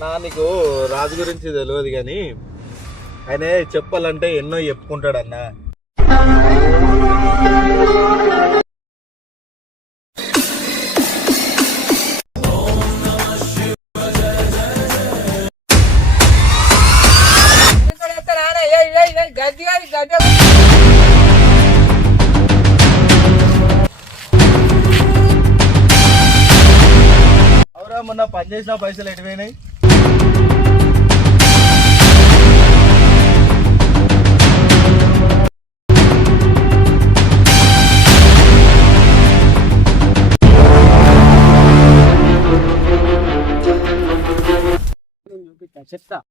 నా నీకు రాజు గురించి తెలియదు కానీ ఆయన చెప్పాలంటే ఎన్నో చెప్పుకుంటాడన్న. అవురా మొన్న పనిచేసిన పైసలు ఎటువైనాయి? 됐다.